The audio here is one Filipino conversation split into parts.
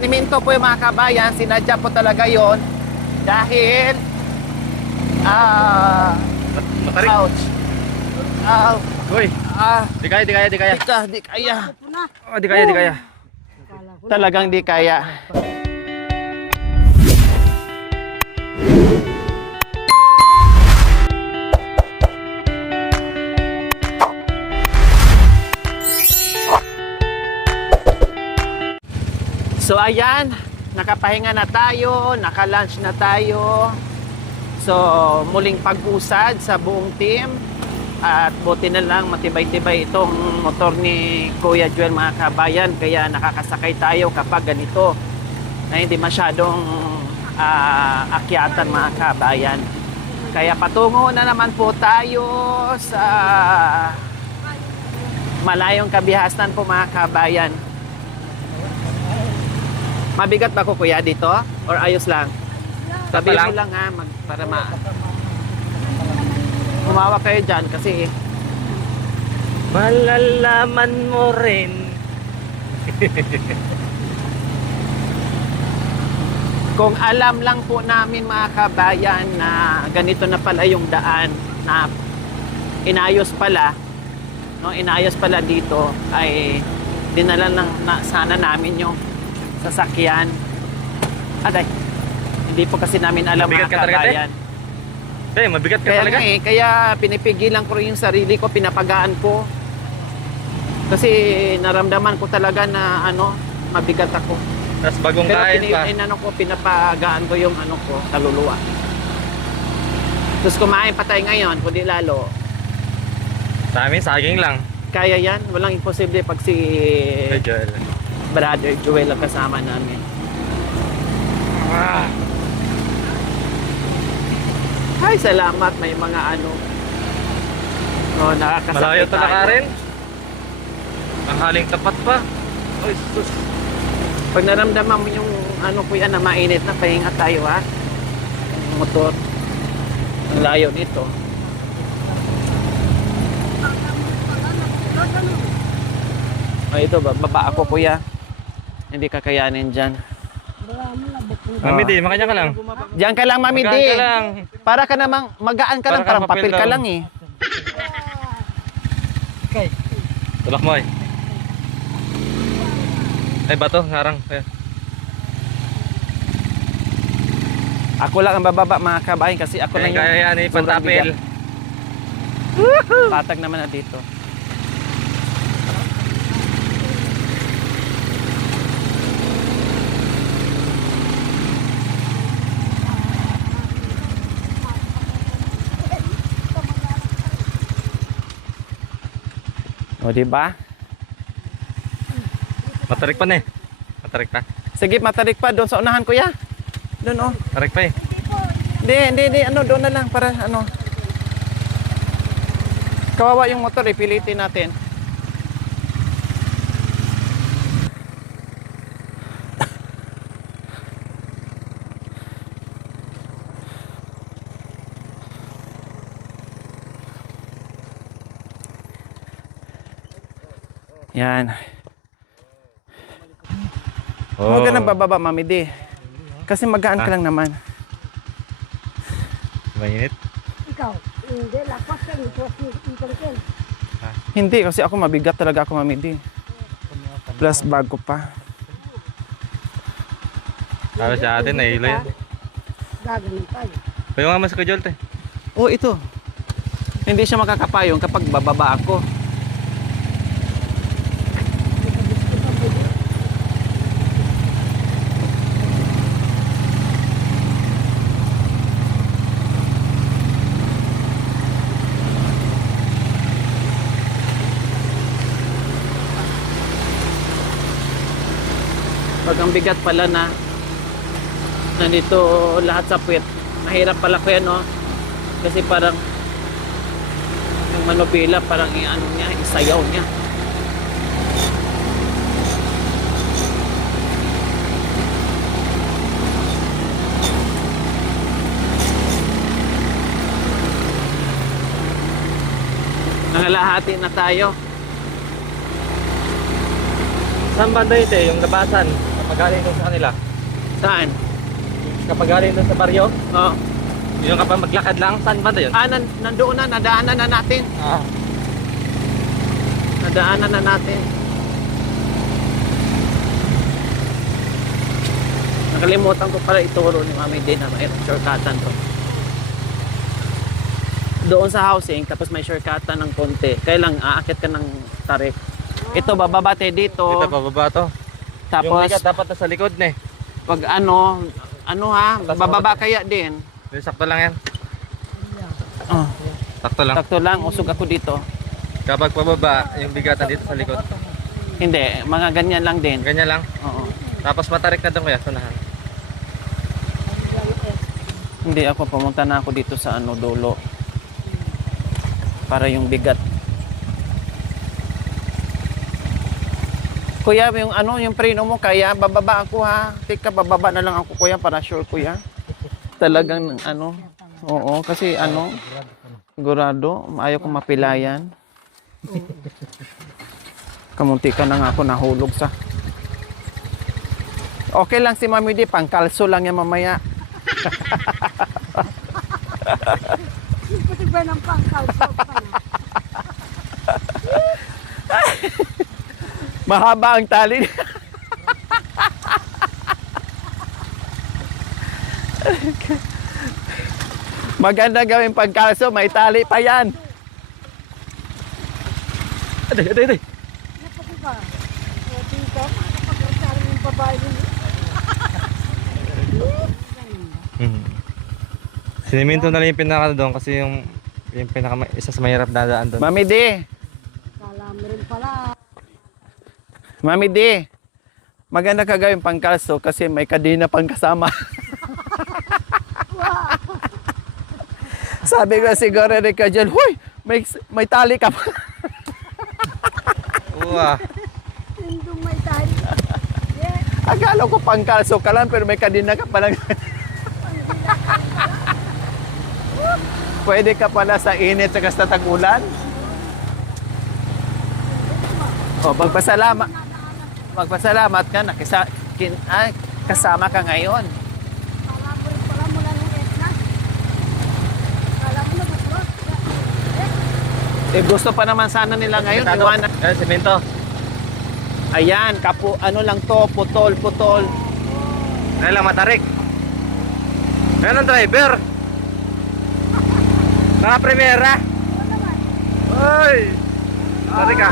Siniminto po yung mga kabayan, sinadya po talaga yon dahil Matarik. ouch. Uy, di kaya. Di kaya. Oh, di kaya. Talagang di kaya. So ayan, nakapahinga na tayo, naka-lunch na tayo. So muling pag-usad sa buong team. At buti na lang matibay-tibay itong motor ni Kuya Joel mga kabayan. Kaya nakakasakay tayo kapag ganito na hindi masyadong akyatan mga kabayan. Kaya patungo na naman po tayo sa malayong kabihasan po mga kabayan. Mabigat ba ko kuya dito? Or ayos lang? Sabi mo lang ha, para humawak kayo dyan kasi Malalaman mo rin. kung alam lang po namin mga kabayan na ganito na pala yung daan na inayos pala, no, inayos pala dito ay dinala lang na sana namin yung sasakyan. Aday, hindi po kasi namin alam Mabigat mga ka talaga, kabayan. Mabigat ka Kaya talaga. nga kaya pinipigilan ko rin yung sarili ko, pinapagaan ko. Kasi naramdaman ko talaga na mabigat ako. Tapos bagong Pero kain pa. pinapagaan ko yung kaluluwa. Tapos kumain pa tayo ngayon, kundi lalo. Sa amin, saging lang. Kaya yan, walang imposible pag si Hey, Joel. Brother Joel ang kasama namin. Ay, salamat, may mga nakakasakit Malayo tayo. talaga rin. Ang haling tapat pa. Oy, sus. Pag naramdaman mo yung kuya na mainit na, pahinga tayo ha. Yung motor. Ang layo nito. Ay, ito, baba ako kuya. Hindi kakayanin dyan. Mami, di, makanya ka lang. Diyan ka lang, Mami Magaan D. ka lang. Para ka namang magaan ka lang, Para parang kang papel papel ka daw. lang eh. Tulak mo, eh. Ay, bato, ngarang. Ayan. Ako lang ang bababa mga kabayan kasi ako lang Ayan, yung kaya yan, eh, sobrang pantapil. bigat. Patag naman na dito. O, diba? Matarik pa na eh. Matarik pa. Sige, matarik pa. Doon sa unahan, kuya. Doon, oh. Matarik pa eh. Hindi. Doon na lang para, Kawawa yung motor, pilitin natin. Yan. Huwag ka na bababa, Mami D. Kasi magaan ka lang naman. Mainit. Ikaw, hindi, lakas ka, ito. Hindi, kasi ako mabigat talaga ako, Mami D. Plus bago pa. Para sa atin, nahilo yan. Gaganon tayo. Pwede nga mas ka, Joel, te. Oh, ito. Hindi siya makakapayong kapag bababa ako. Pag ang bigat pala na nandito lahat sa puwet, mahirap pala ko yan, no? Kasi parang yung manubila parang isayaw niya. Nangalahati na tayo. Saan banda ito eh? Yung labasan. kapag galing doon sa kanila. Saan? Kapag galing doon sa baryo, Oh. yung kapag maglakad lang, saan banda yun? Nandoon na, nadaanan na natin. Ah. Nadaanan na natin. Nakalimutan ko pala ituro ni Mami din na may shortcutan to. Doon sa housing, tapos may shortcutan ng konti. Kailang aakit ka ng tarik. Ito, bababa tayo dito. Dito, pababa to. Yung Tapos, bigat dapat na sa likod na eh. pag ano ha, bababa kaya din. Yung sakto lang yan. Oh, Sakto lang. takto lang, usog ako dito. Kapag pababa, yung bigatan dito sa likod. Hindi, mga ganyan lang din. Ganyan lang. Oo. Tapos matarik na doon kuya, sunahan. Hindi ako, pumunta na ako dito sa ano, dulo. Para yung bigat. Kuya, yung ano, yung preno mo, kaya bababa ako ha. Tika, bababa na lang ako kuya para sure kuya. Talagang ano, oo, kasi ano, sigurado, ayaw ko mapilayan. Kamunti ka na nga ako nahulog sa. Okay lang si Mami Di, pangkalso lang yan mamaya. Pati ba ng pangkalso pa na? Mahaba ang tali. Maganda gawin pagkalso, may tali pa yan. Aday. Napati ba? O dito, makakapag-asarin yung babae yun. Siniminto na lang yung pinaka doon kasi yung pinaka isa sa mahirap dadaan doon. Mami Di, Kala mo rin pala. Mami Di, maganda ka gawin pangkalso kasi may kadina pang kasama. Sabi ko siguro rin ka dyan, huy, may tali ka pa. Uwa. Tindong may tayo. Akala ko pangkalso ka lang pero may kadina ka pa lang. Pwede ka pala sa init at sa tag-ulan. O, magpasalamat ka na kasama ka ngayon. Kala mo rin pala mula ng etna. Kala mo na ba? Eh, gusto pa naman sana nila ngayon. Iwanan. Semento. Ayan, ano lang to, putol. Ay lang matarik. Ayan ang driver. Naka-primera. Oy! Tarik ka.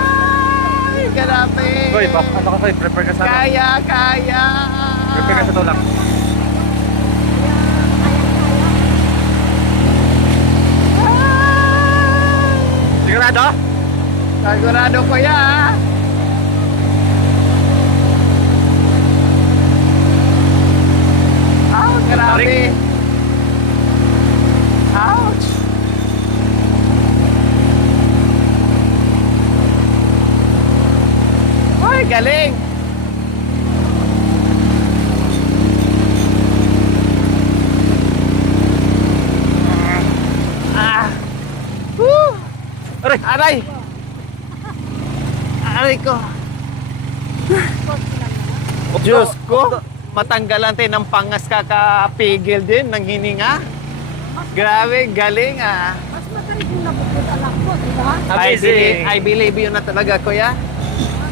Ay, grabe. Hoy, ano ka, prepare ka sa ano? Kaya. Prepare ka sa tulak. Sigurado? Sigurado ko ya. Grabe. Ouch. Ay, galing. Woo. Aray! Aray. Aray ko. Diyos ko. Matanggalan tayo ng pangas kakapigil din ng hininga. Grabe, galing ah. Mas matarik yung nabukot anak ko, di ba? Amazing. I believe you na talaga, kuya.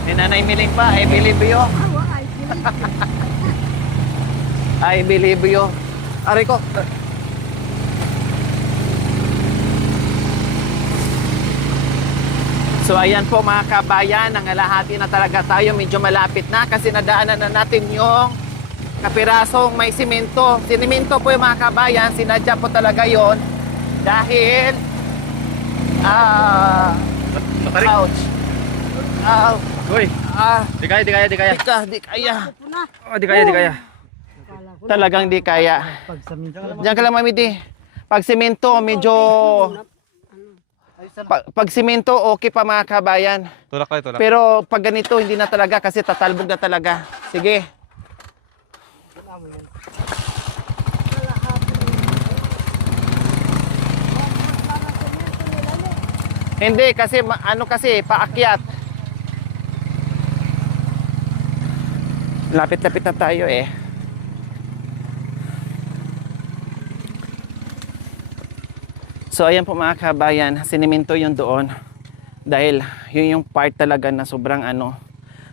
May nanay miling pa, I believe you. Awa, ay, believe. I believe you. Aray ko. So ayan po mga kabayan, nangalahati na talaga tayo. Medyo malapit na kasi nadaanan na natin yung kapirasong may simento. Sinimento po yung mga kabayan, sinadya po talaga yon dahil Matarik. ouch. Hoy! Di kaya. Di kaya. Oh, di kaya. Talagang di kaya. Diyan ka lang, Mami Di. Pag simento, medyo... Pag simento, okay pa mga kabayan. Tulak kayo, tulak. Pero pag ganito, hindi na talaga kasi tatalbog na talaga. Sige. Hindi, kasi ano kasi, paakyat. Lapit-lapit na tayo eh. So ayan po mga kabayan, siniminto yung doon. Dahil yun yung part talaga na sobrang ano.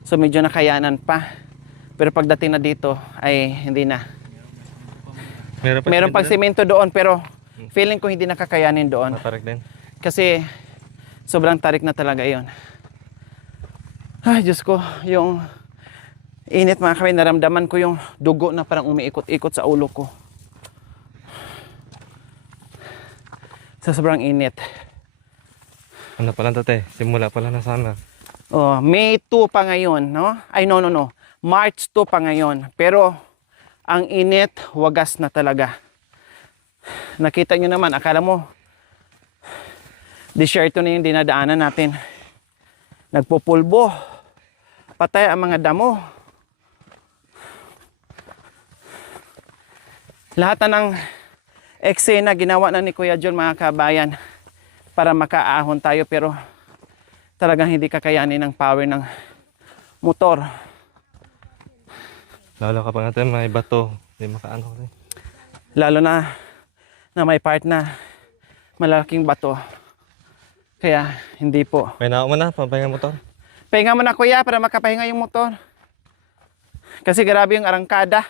So medyo nakayanan pa. Pero pagdating na dito ay hindi na. Meron pang simento doon pero feeling ko hindi nakakayanin doon. Matarik din. Kasi sobrang tarik na talaga yon. Ay Diyos ko, yung init mga kabayan, naramdaman ko yung dugo na parang umiikot-ikot sa ulo ko. Sa sobrang init. Ano pala tate? Simula pala na sana. Oh, May 2 pa ngayon, no? Ay, no. March 2 pa ngayon. Pero, ang init, wagas na talaga. Nakita nyo naman, akala mo, disyerto na yung dinadaanan natin. Nagpupulbo. Patay ang mga damo. Lahat na ng eksena ginawa na ni Kuya John mga kabayan para makaahon tayo pero talagang hindi kakayanin ng power ng motor. Lalo kapag natin may bato, hindi makaano rin. Lalo na may part na malaking bato. Kaya hindi po. May nauma na, pampahinga motor. Pahinga mo na kuya para makapahinga yung motor. Kasi grabe yung arangkada.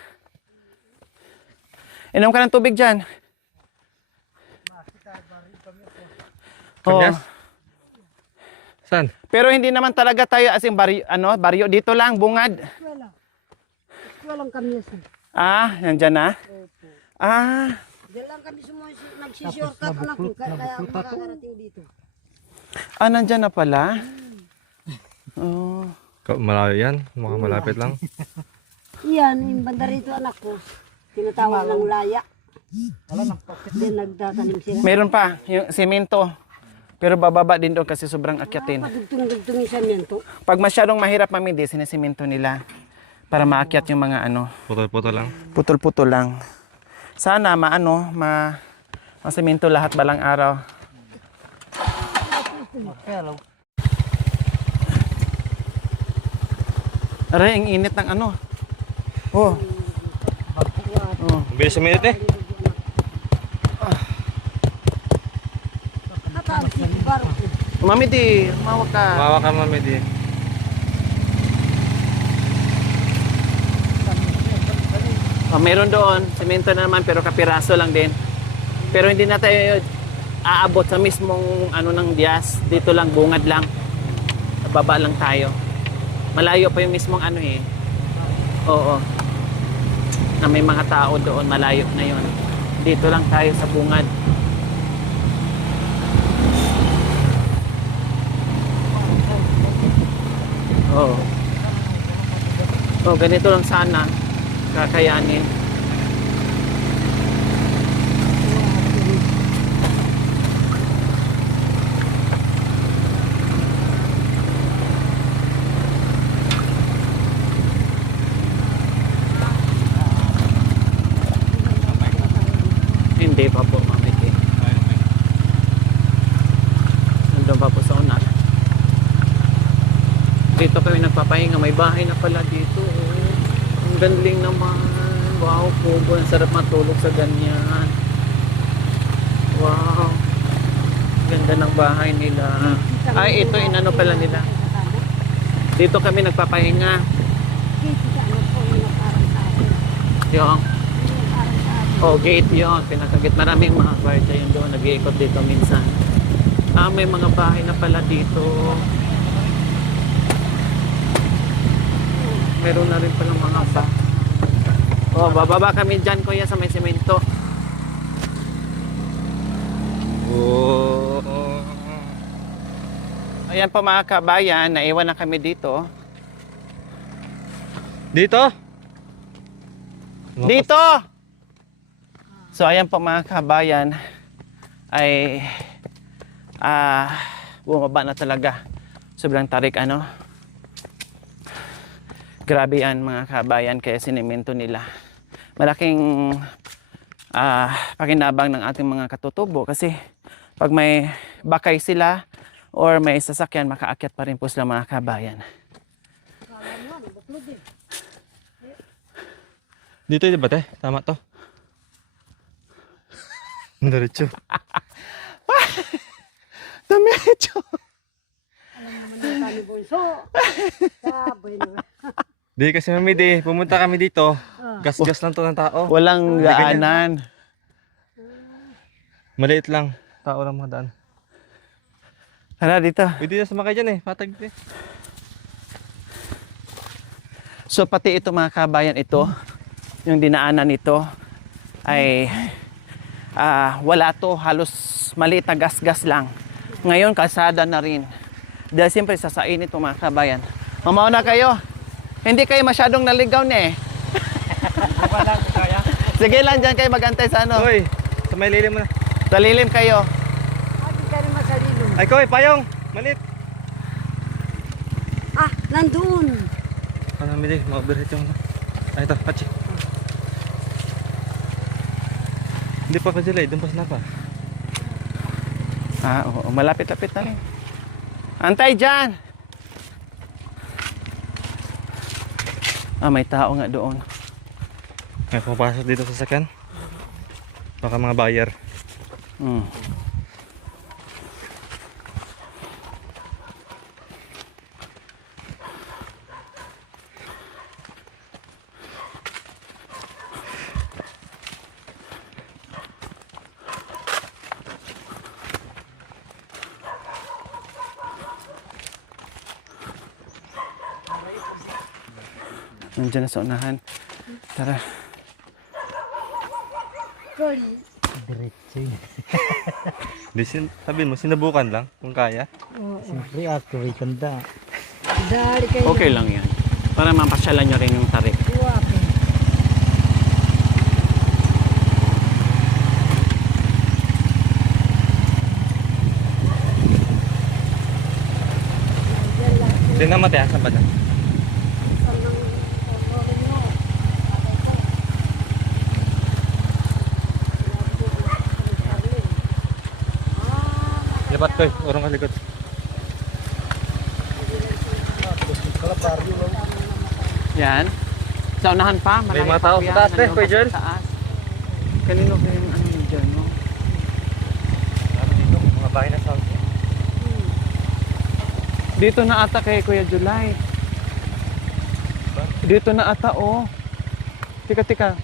Inom ka ng tubig dyan. Kamyas? Saan? Pero hindi naman talaga tayo as in baryo. Dito lang, bungad. Eskwela. Eskwela lang kami sa. Ah, nandyan na? Opo. Ah, Diyan lang kami nagsishortcut anak ko kaya makakarating dito. Nandyan na pala. Oh. Malayo yan, mukhang malapit lang. Iyan, yung banda rito anak ko. Tinatawag ng laya. Then nagtatanim sila. Meron pa, yung semento. Pero bababa din doon kasi sobrang akyatin. Pagdugtong-dugtong yung semento. Pag masyadong mahirap mamindi, sinisemento nila para maakyat yung mga ano, Putol-putol lang. putol-putol lang. Sana masemento lahat balang araw. Aray, ang init ng ano. Oh. Oh. Bilis sa minute eh. Kataan si Baro. Mami di, umawak ka. Mawa ka mami di. Oh, meron doon, semento na naman pero kapiraso lang din. Pero hindi na tayo aabot sa mismong ano ng Dias. Dito lang, bungad lang. Baba lang tayo. Malayo pa yung mismong ano eh. Oo. Na may mga tao doon, malayo na yon. Dito lang tayo sa bungad. Oo. Oh, ganito lang sana kakayanin. Hindi pa po, Mami T. Nandun pa po sa unak. Dito kami nagpapahinga. May bahay na pala dito. Oh. Ang gandling naman. Wow, kubo. Ang sarap matulog sa ganyan. Wow. Ganda ng bahay nila. Ay, ito inano pala nila. Dito kami nagpapahinga. Dito sa ano po yung parang sa atin. Yung, Yung parang sa atin. oh, gate yun. Pinakagit. Maraming mga kwarta yun doon. Nag-iikot dito minsan. May mga bahay na pala dito. Meron na rin palang mga ba. Oh, bababa kami dyan kuya sa may semento. Oh. Ayan po mga kabayan, naiwan na kami dito. Dito? Dito! So ayan po mga kabayan, ay bumaba na talaga. Sobrang tarik ano. Grabe yan mga kabayan, kaya sinemento nila. Malaking pakinabang ng ating mga katutubo kasi pag may bakay sila or may sasakyan, makaakyat pa rin po sila mga kabayan. Dito di ba te? Tama to. Diretso. Dumiretso. Alam naman yung kami bunso. Sabi na. Di kasi mami di, pumunta kami dito. Gas-gas lang to ng tao. Walang daanan. Maliit lang. Tao lang mga daan. Tara dito. Pwede na sumakay dyan eh. Patag eh. So pati ito mga kabayan, ito, yung dinaanan nito ay wala to, halos maliit na gas-gas lang. Ngayon kalsada na rin. Dahil siyempre sasain ito mga kabayan. Mamauna kayo. Hindi kayo masyadong naligaw na eh. Sige lang dyan kayo magantay sa ano. Hoy, sa may lilim mo na. Talilim kayo. Atin ka rin masalilong. Ay koy, payong! Malit! Ah, nandun. Ano mami di, ma-overheat yung ano. Ay ito, pachi. Hindi pa pa sila eh, doon pa sila pa. Oo, malapit-lapit na rin. Antay dyan! May tao nga doon. May pumapasok dito sa sakyan. Baka mga buyer. Hmm. Nandiyan na sa unahan. Tara. Girl. Di sabihin mo, sinubukan lang kung kaya. Siyempre ako rin kanda. Dali kayo. Okay lang yan. Para mapasyalan nyo rin yung tarik. Guwapo. Tingnan mo tayo, saan ba na? Lipat koy, urong kalikot. Yan. Sa unahan pa. May marami mga pa tao po sa yan. taas, Nandun Kuya pa Joel. sa taas. Kanino ba yung ano yun dyan, no? Dito, mga bahay na sa Dito na ata kay Kuya July. Dito na ata, oh. Tika.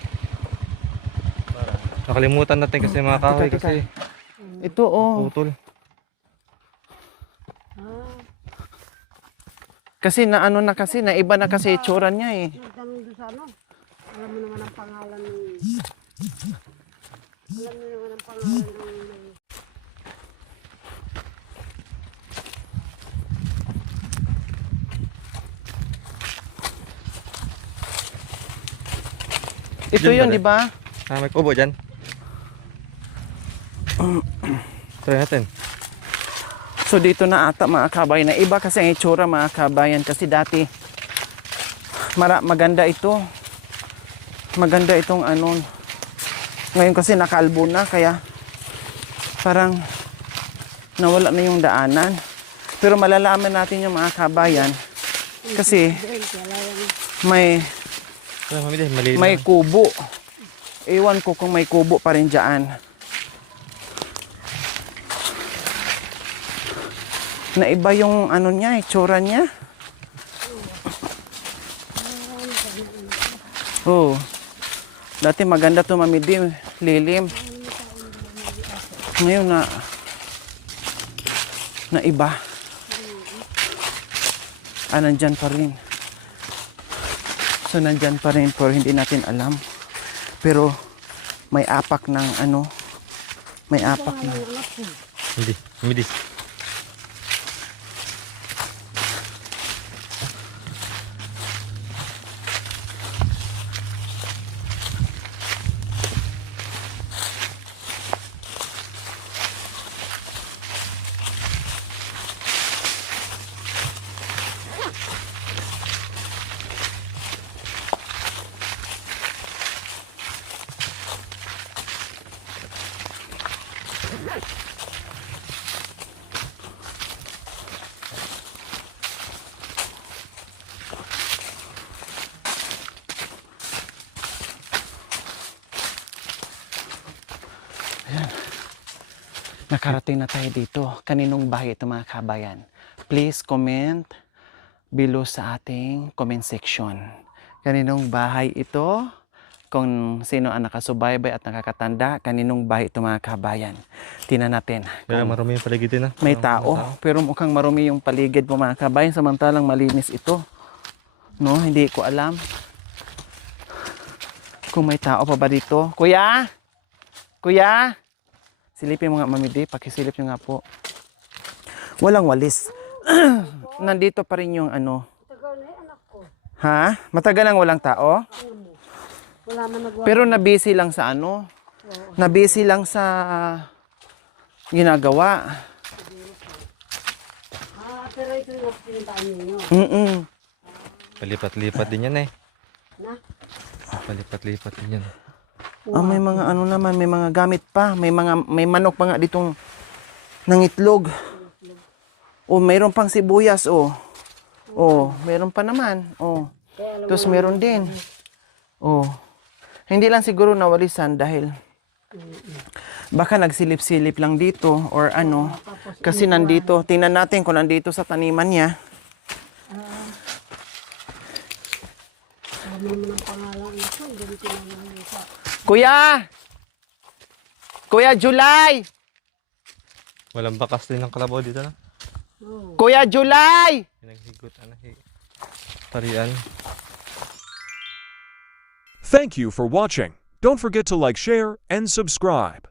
Nakalimutan natin kasi mga kahoy Teka. kasi Ito, oh. putol. Kasi naano na kasi, naiba na kasi itsura niya eh. Nagtanong doon sa ano. Alam mo naman ang pangalan ng... Alam mo naman ang pangalan ng... Ito Diyan ba yun, na? di ba? May kubo dyan. Try natin. So dito na ata mga kabayan. Na iba kasi ang itsura mga kabayan. Kasi dati, maganda ito. Maganda itong ano. Ngayon kasi nakalbo na. Kaya parang nawala na yung daanan. Pero malalaman natin yung mga kabayan. Kasi may Tara, mami din, maliit may lang. kubo. Ewan ko kung may kubo pa rin dyan. Naiba yung ano niya, itsura niya. Oh. Dati maganda to mamidim, lilim. Ngayon na iba. Nandyan pa rin. So nandyan pa rin pero hindi natin alam. Pero may apak ng ano. May apak na. Hindi, mami di. Ayan. Nakarating na tayo dito. Kaninong bahay ito mga kabayan? Please comment below sa ating comment section. Kaninong bahay ito? Kung sino ang nakasubaybay at nakakatanda, kaninong bahay ito mga kabayan? Tingnan natin. Kaya marami yung paligid din, ah. May tao, pero mukhang marumi yung paligid mo mga kabayan, samantalang malinis ito. No, hindi ko alam kung may tao pa ba dito. Kuya? Kuya? Silipin mo nga, Mami D. Pakisilip nyo nga po. Walang walis. Nandito pa rin yung ano. Tagal na yung anak ko. Ha? Matagal lang walang tao? Wala man nagawa. Pero nabisi lang sa ano? Nabisi lang sa ginagawa. Pero ito yung pinuntaan ninyo. Mm-mm. Palipat-lipat din yan, eh. Na? Palipat-lipat din yan. Ah, may mga ano naman, may mga gamit pa. May manok pa nga ditong nangitlog. O, mayroon pang sibuyas, o. O, mayroon pa naman. O. Tapos mayroon din. O. Hindi lang siguro nawalisan dahil baka nagsilip-silip lang dito or ano. Kasi nandito, tingnan natin kung nandito sa taniman niya. Alam mo naman ang pangalan nito. Hindi ko naman sa... Kuya! Kuya July! Walang bakas din ng kalabaw dito, na. Kuya July! Pinaghigot, tarian. Thank you for watching. Don't forget to like, share, and subscribe.